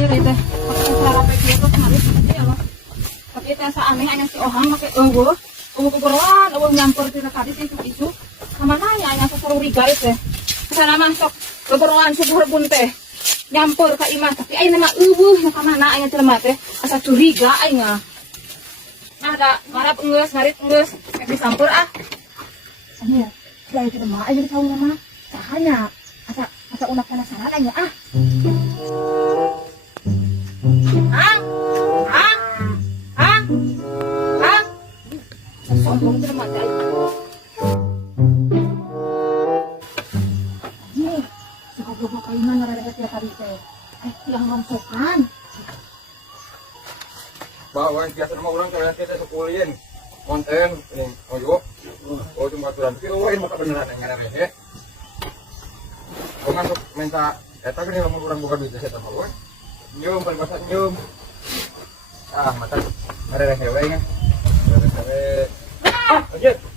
iya teh. Pakai cara pakai itu kemarin seperti apa? Tapi teh aneh hanya si Ohang pakai eueuh kukuruan, nyampur tina tadi itu. Kamana nya anya saruriga teh. Sana masuk kukuruan subuh pun teh. Nyampur ka imah tapi ayeuna mah eueuh nya kamana anya jelema teh asa curiga aya. Nah, da ngarap geus, ngarit geus, disampur ah. Anya, da itu mah aya tahu mah. Sahanya asa unak penasaran anya ah. Sombong jelema teh. Nih, suka goblok ka imah ngarada tiap hari teh. Yang ngomongkan. Bawa biasa sama orang kalian kita sekulin konten ini ojo cuma aturan tapi oh ini muka beneran yang ada ya kau masuk minta eta kan yang orang bukan duit saya sama gue nyium paling bahasa nyium mata ada hewe nya ada lanjut